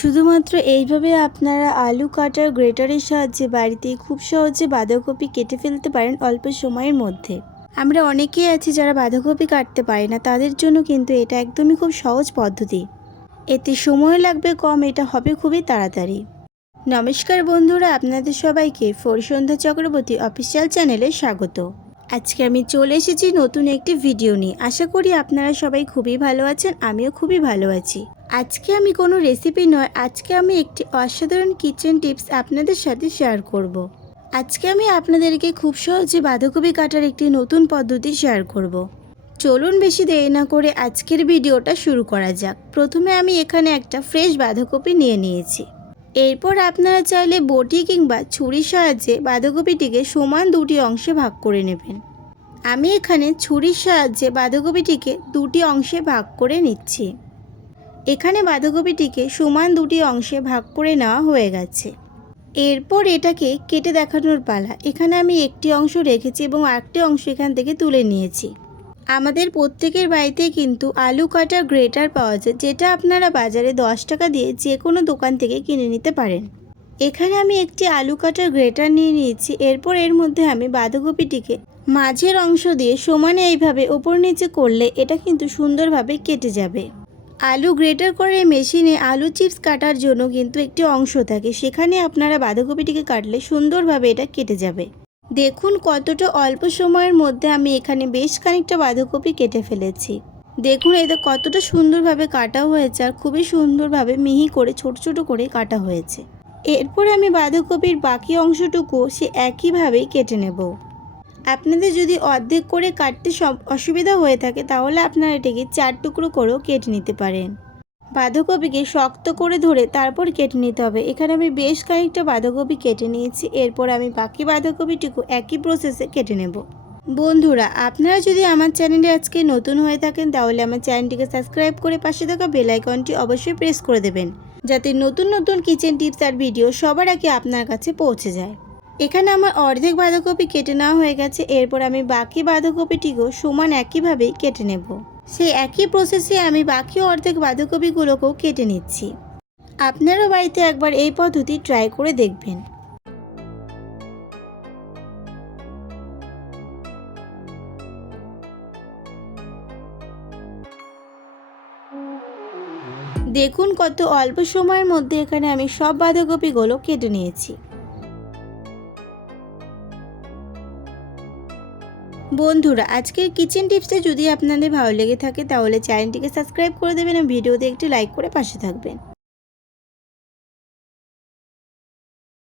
শুধুমাত্র এইভাবে আপনারা আলু কাটার গ্রেটারের সাহায্যে বাড়িতেই খুব সহজে বাঁধাকপি কেটে ফেলতে পারেন অল্প সময়ের মধ্যে। আমরা অনেকেই আছি যারা বাঁধাকপি কাটতে পারি না, তাদের জন্য কিন্তু এটা একদমই খুব সহজ পদ্ধতি। এতে সময় লাগবে কম, এটা হবে খুবই তাড়াতাড়ি। নমস্কার বন্ধুরা, আপনাদের সবাইকে ফরিসন্ধ্যা চক্রবর্তী অফিসিয়াল চ্যানেলে স্বাগত। আজকে আমি চলে এসেছি নতুন একটি ভিডিও নিয়ে। আশা করি আপনারা সবাই খুবই ভালো আছেন, আমিও খুবই ভালো আছি। আজকে আমি কোনো রেসিপি নয়, আজকে আমি একটি অসাধারণ কিচেন টিপস আপনাদের সাথে শেয়ার করব। আজকে আমি আপনাদেরকে খুব সহজে বাঁধাকপি কাটার একটি নতুন পদ্ধতি শেয়ার করব। চলুন বেশি দেরি না করে আজকের ভিডিওটা শুরু করা যাক। প্রথমে আমি এখানে একটা ফ্রেশ বাঁধাকপি নিয়ে নিয়েছি। এরপর আপনারা চাইলে বটি কিংবা ছুরির সাহায্যে বাঁধাকপিটিকে সমান দুটি অংশে ভাগ করে নেবেন। আমি এখানে ছুরির সাহায্যে বাঁধাকপিটিকে দুটি অংশে ভাগ করে নিচ্ছি। এখানে বাঁধাকপিটিকে সমান দুটি অংশে ভাগ করে নেওয়া হয়ে গেছে। এরপর এটাকে কেটে দেখানোর পালা। এখানে আমি একটি অংশ রেখেছি এবং আরেকটি অংশ এখান থেকে তুলে নিয়েছি। আমাদের প্রত্যেকের বাড়িতে কিন্তু আলু কাটার গ্রেটার পাওয়া যায়, যেটা আপনারা বাজারে 10 টাকা দিয়ে যে কোনো দোকান থেকে কিনে নিতে পারেন। এখানে আমি একটি আলু কাটার গ্রেটার নিয়ে নিয়েছি। এরপর এর মধ্যে আমি বাঁধাকপিটিকে মাঝের অংশ দিয়ে সমানে এইভাবে ওপর নিচে করলে এটা কিন্তু সুন্দরভাবে কেটে যাবে। আলু গ্রেটার করার মেশিনে আলু চিপস কাটার জন্য কিন্তু একটি অংশ থাকে, সেখানে আপনারা বাঁধাকপিটিকে কাটলে সুন্দরভাবে এটা কেটে যাবে। দেখুন কতটা অল্প সময়ের মধ্যে আমি এখানে বেশ খানিকটা বাঁধাকপি কেটে ফেলেছি। দেখুন এটা কতটা সুন্দরভাবে কাটা হয়েছে আর খুবই সুন্দরভাবে মিহি করে ছোট ছোট করে কাটা হয়েছে। এরপর আমি বাঁধাকপির বাকি অংশটুকু সে একইভাবেই কেটে নেব। আপনাদের যদি অর্ধেক করে কাটতে অসুবিধা হয়ে থাকে তাহলে আপনারা এটাকে 4 টুকরো করেও কেটে নিতে পারেন। বাঁধাকপিকে শক্ত করে ধরে তারপর কেটে নিতে হবে। এখানে আমি বেশ খানিকটা বাঁধাকপি কেটে নিয়েছি। এরপর আমি বাকি বাঁধাকপিটুকু একই প্রসেসে কেটে নেব। বন্ধুরা, আপনারা যদি আমার চ্যানেলে আজকে নতুন হয়ে থাকেন তাহলে আমার চ্যানেলটিকে সাবস্ক্রাইব করে পাশে থাকা বেল আইকনটি অবশ্যই প্রেস করে দেবেন, যাতে নতুন নতুন কিচেন টিপস আর ভিডিও সবার আগে আপনার কাছে পৌঁছে যায়। এখানে আমার অর্ধেক বাঁধাকপি কেটে নেওয়া হয়ে গেছে। এরপর আমি বাকি বাঁধাকপিটিকেও সমান একইভাবেই কেটে নেব। সেই একই প্রসেসে আমি বাকি অর্ধেক বাঁধাকপিগুলোকেও কেটে নিচ্ছি। আপনারও বাড়িতে একবার এই পদ্ধতি ট্রাই করে দেখবেন। দেখুন কত অল্প সময়ের মধ্যে এখানে আমি সব বাঁধাকপিগুলো কেটে নিয়েছি। বন্ধুরা, আজকের কিচেন টিপসটা যদি আপনাদের ভালো লেগে থাকে তাহলে চ্যানেলটিকে সাবস্ক্রাইব করে দেবেন এবং ভিডিওতে একটি লাইক করে পাশে থাকবেন।